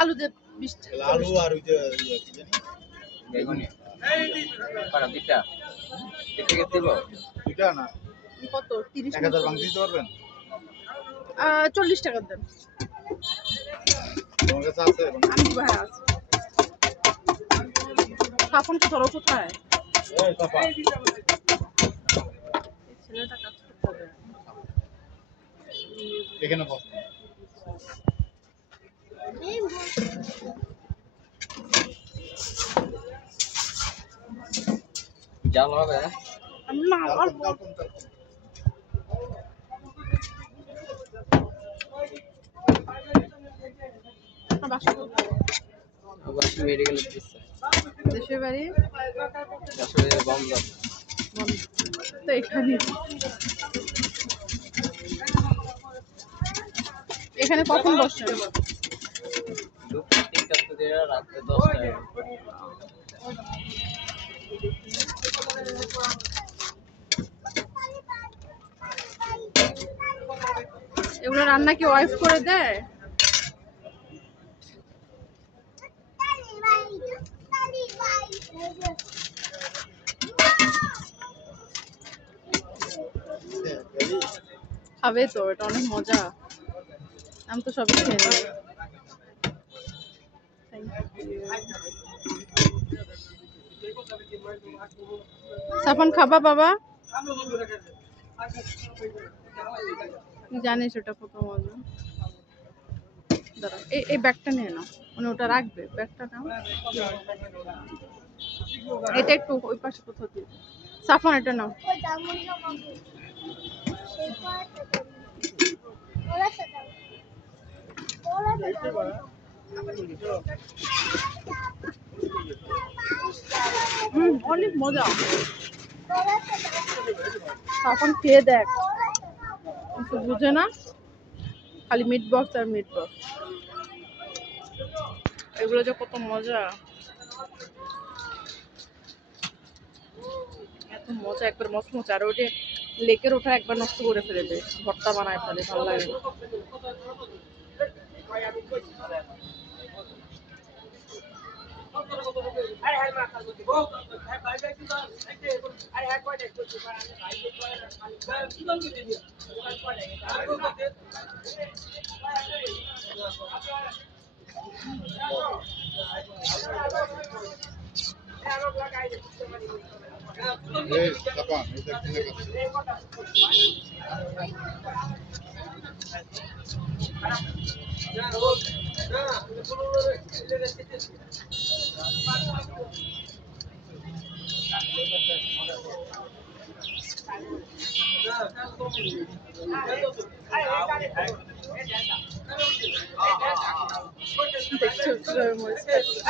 আলু দে 20 টাকা আলু আর ওই যে কি জানি বেগুনি পারা দুইটা থেকে দিব দুইটা না কত 30 1000 ভাঙতে দিতে পারবেন 40 টাকা দেন তোমার কাছে আছে আমি ভাই আছে সাফন তো ধরো কোথায় এই পাপা ছেলেটা কাজ করতে হবে এখানে বস জাল হবে না অল্প আবার মেডিকেল দিচ্ছে দেশের বাড়ি আসলে বন্ধ তো এখানে এখানে কখন বসছেন দুপুর 3টা থেকে রাত 10টা এগুলো রান্না কি ওয়াইফ করে দেয় খাবে তো এটা অনেক মজা আমি তো সবই খেয়ে নেব সাফন খাবা বাবা জানিস ওটা কত মজা দাঁড়া এই ব্যাগটা নিয়ে নাও মানে ওটা রাখবে ব্যাগটা নাও এটা একটু ওই পাশে কোথাও দিয়ে সাফন এটা নাও অনেক মজা এখন খেয়ে দেখ কিছু বুঝে না খালি মিট বক্স আর মিট বক্স এগুলো যে কত মজা এত মজা একবার মচমচ আর ওটা লেকের ওঠা একবার নষ্ট করে ফেলেছে ভর্তা বানায় ফেলে ভালো লাগে এই পাপা এটা কিনে কাছে দেখছো কিভাবে মরিচ খাচ্ছে।